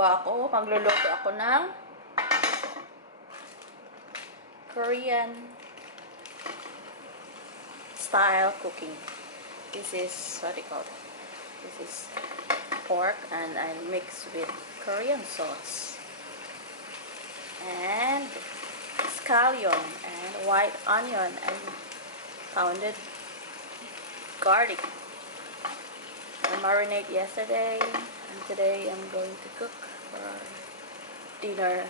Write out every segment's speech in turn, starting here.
gagawa ako, magluluto ako ng Korean style cooking. This is what they call it. This is pork and I mix with Korean sauce and scallion and white onion and pounded garlic. I marinated yesterday and today I'm going to cook for dinner.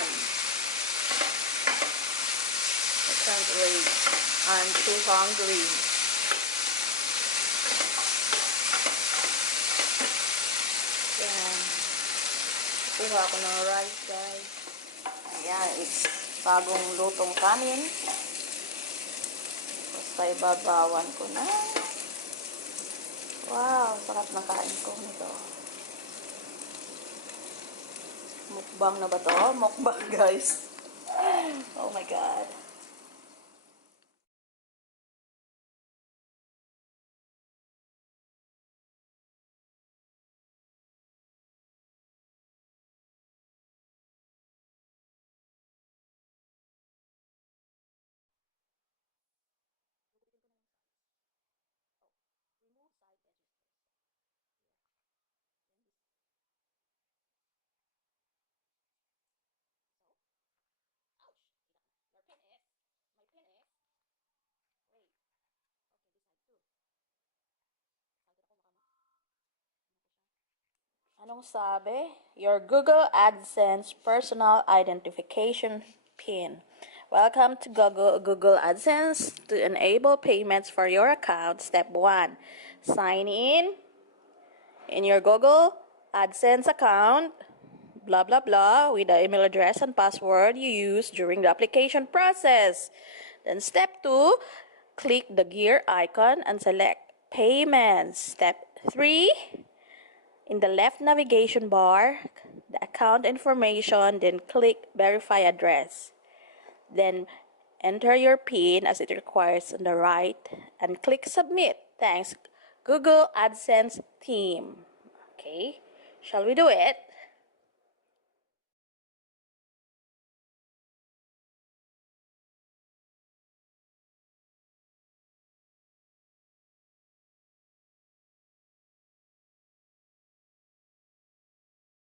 1. I can't wait. I'm too hungry. Yan. Kuha ako ng rice, guys. Ayan, it's bagong lutong kanin. Basta ibabawan ko na. Wow, sarap na kain ko nito. Mukbang na ba to? Mukbang, guys. Oh my God. Remove side edges first. So, ouch! Your pin is, my pin is, wait, okay, this side too. Excited ako baka Anong sabi? Your Google AdSense personal identification PIN. Welcome to Google AdSense. To enable payments for your account, step 1. Sign in your Google AdSense account, blah blah blah, with the email address and password you use during the application process. Then step 2, click the gear icon and select payments. Step 3, in the left navigation bar, the account information, then click verify address. Then enter your PIN as it requires on the right and click submit. Thanks, Google AdSense team. Okay, shall we do it?